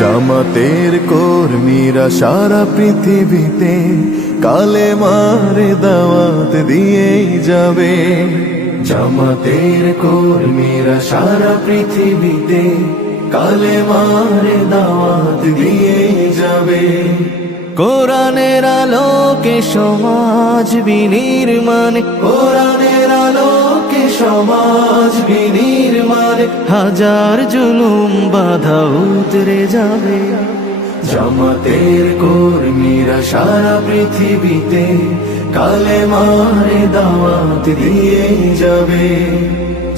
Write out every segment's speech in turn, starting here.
জামাতের কর্মীরা সারা পৃথিবীতে কালেমার দাওয়াত দিয়েই যাবে। জামাতের কর্মীরা সারা পৃথিবীতে কালেমার দাওয়াত দিয়েই যাবে। কোরআনের আলোকে সমাজ বিনির্মাণ, কোরআনের আলোকে সমাজ বিনির্মাণ, হাজার জুলুম বাধা উতরে যাবে। জামাতের কর্মীরা সারা পৃথিবীতে কালেমার দাওয়াত দিয়েই যাবে।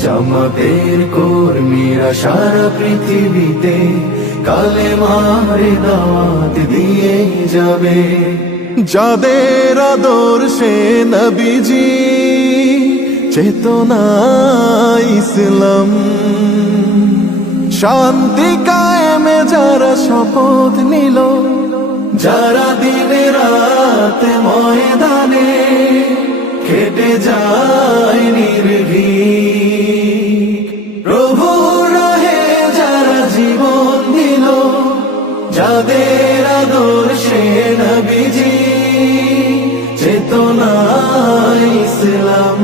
জামাতের কর্মীরা সারা পৃথিবীতে কালেমার দাওয়াত দিয়েই যাবে। যাদের আদর্শে নবীজি চেতনা ইসলাম, শান্তি কায়েমে যারা শপথ নিল, যারা দিনে রাতে ময়দানে খেটে যায় নির্ভীক, প্রভু রাহে যারা জীবন দিল, যাদের আদর্শে নবীজি চেতনা ইসলাম,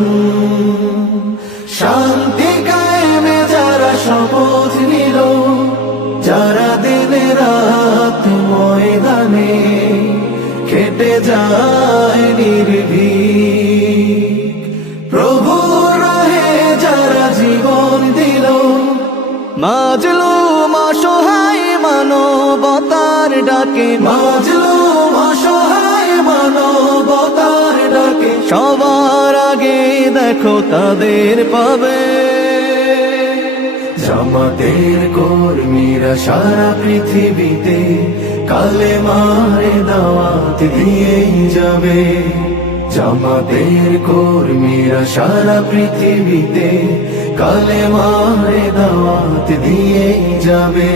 শান্তি কায়েমে যারা শপথ নিল, যারা দিনে রাত ময়দানে খেটে যায় নির্ভীক, প্রভু রাহে যারা জীবন দিল, মাজলুম অসহায় মানবতার ডাকে, মাজলুম অসহায় মানবতার ডাকে, সবার আগে দেখো তাদের পাবে। জামাতের কর্মীরা সারা পৃথিবীতে কালেমার দাওয়াত দিয়েই যাবে। জামাতের কর্মীরা সারা পৃথিবীতে কালেমারে দাওয়াত দিয়ে যাবে।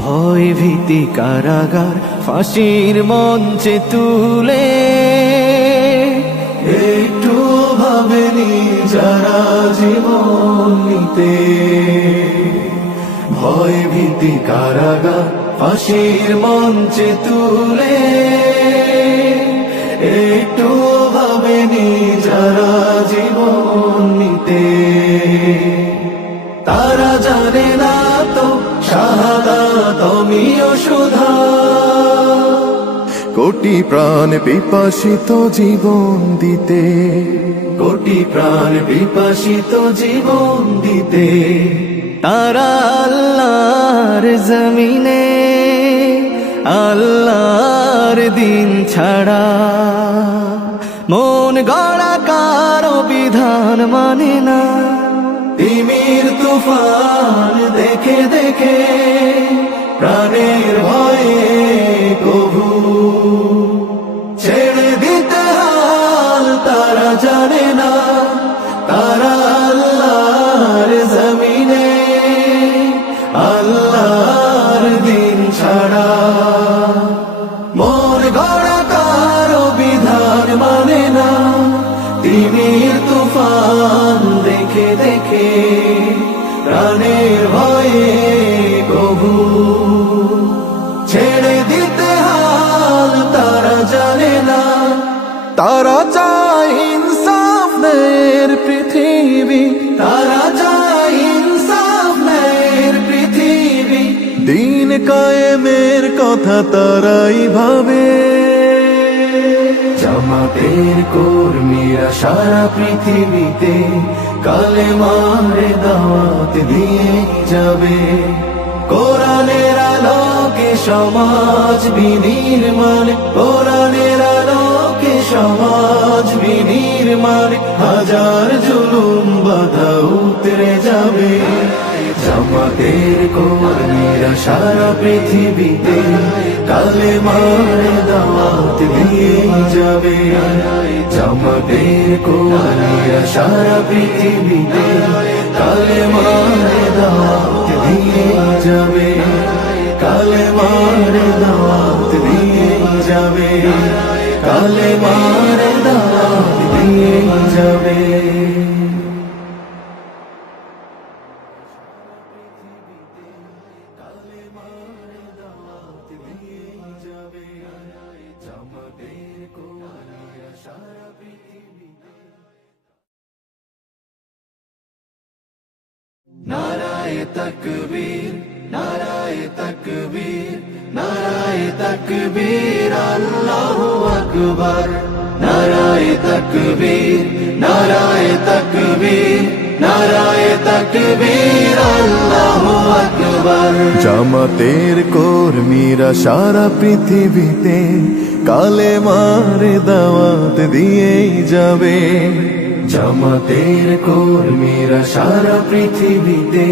ভয় ভীতি কারাগার ফাঁসির মঞ্চে তুলে একটু ভাবেনি যারা জীবন নিতে। ভয় ভীতি কারাগার ফাঁসির মঞ্চে তুলে একটু ভাবেনি যারা জীবন নিতে। তারা জানে না তো শাহাদাত অমিয় সুধা, কোটি প্রাণ বিপাসিত জীবন দিতে, কোটি প্রাণ বিপাসিত জীবন দিতে। তারা আল্লাহর জমিনে আল্লাহর দিন ছাড়া মন গড়া কারো বিধান মানে না। তিমির তুফান দেখে দেখে প্রাণের ভয়ে কবু ছেড়ে দিতে হাল তারা জানে না। তারা আল্লাহর জমিনে আল্লাহর দিন ছাড়া মন গড়া কারো বিধান মানে না। তিমির তুফান দেখে দেখে প্রাণের ভয়ে কবু ছেড়ে দিতে হাল তারা জানে না। তারা চায় ইনসাফ ন্যায়ের পৃথিবী, তারা চায় ইনসাফ ন্যায়ের পৃথিবী। দিন কায়েমের কথা তারাই ভাবে। জামাতের কর্মীরা সারা পৃথিবীতে কালেমারে দাওয়াত দিয়ে যাবে। কোরআনের আলোকে সমাজ বিনির্মাণ, কোরআনের আলোকে সমাজ বিনির্মাণ। হাজার জুলুম বাধা উতরে যাবে। জামাতের কর্মীরা সারা পৃথিবীতে কালেমারে দাওয়াত দিয়ে যাবে। জামাতের কর্মীরা সারা পৃথিবীতে কালেমারে দাওয়াত দিয়ে যাবে। কালেমারে দাওয়াত দিয়ে যাবে। কালেমারে দাওয়াত দিয়ে যাবে। নারায়ে তাকবীর, নারায়ে তাকবীর, নারায়ে তাকবীর, আল্লাহু আকবার। নারায়ে তাকবীর, নারায়ে তাকবীর, নারায়ে তাকবীর, আল্লাহু আকবার। জামাতের কর্মীরা সারা পৃথিবীতে কালেমারে দাওয়াত দিয়েই যাবে। জামাতের কর্মীরা সারা পৃথিবীতে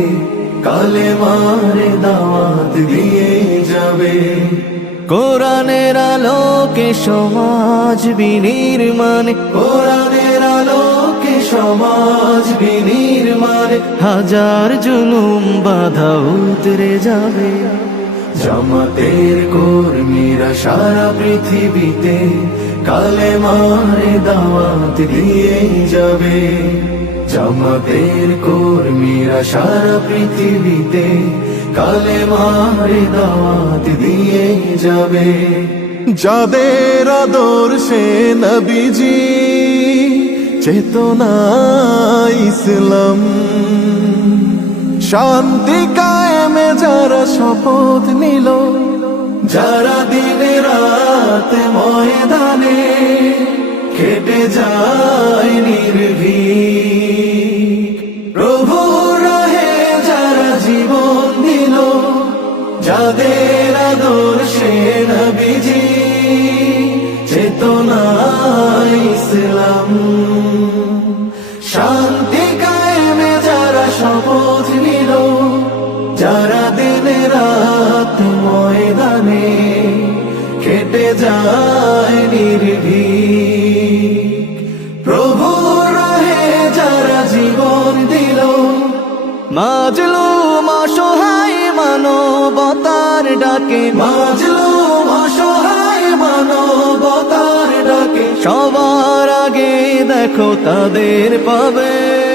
কালেমারে দাওয়াত দিয়ে যাবে। কোরআনের আলোকে সমাজ বিনির্মাণ, কোরআনের আলোকে সমাজ বিনির্মাণ। হাজার জুলুম বাধা উতরে যাবে। জামাতের কর্মীরা সারা পৃথিবীতে কালেমারে দাওয়াত দিয়ে যাবে। জামাতের কর্মীরা সারা পৃথিবীতে কালেমারে দাওয়াত দিয়ে যাবে। যাদের আদর্শে নবীজি চেতনা ইসলাম, শান্তি কায়েমে যারা শপথ নিল, যারা দিনে রাত ময়দানে খেটে যায় নির্ভীক, প্রভু রাহে যারা জীবন দিল, যাদের আদর্শে নবীজি চেতনা ইসলাম, শান্তি কায়েমে যারা শপথ নিল, যারা দিনে রাত ময়দানে খেটে যায় নির্ভীক। মাজলুম অসহায় মানবতার ডাকে, মাজলুম অসহায় মানবতার ডাকে, সবার আগে দেখো তাদের পাবে।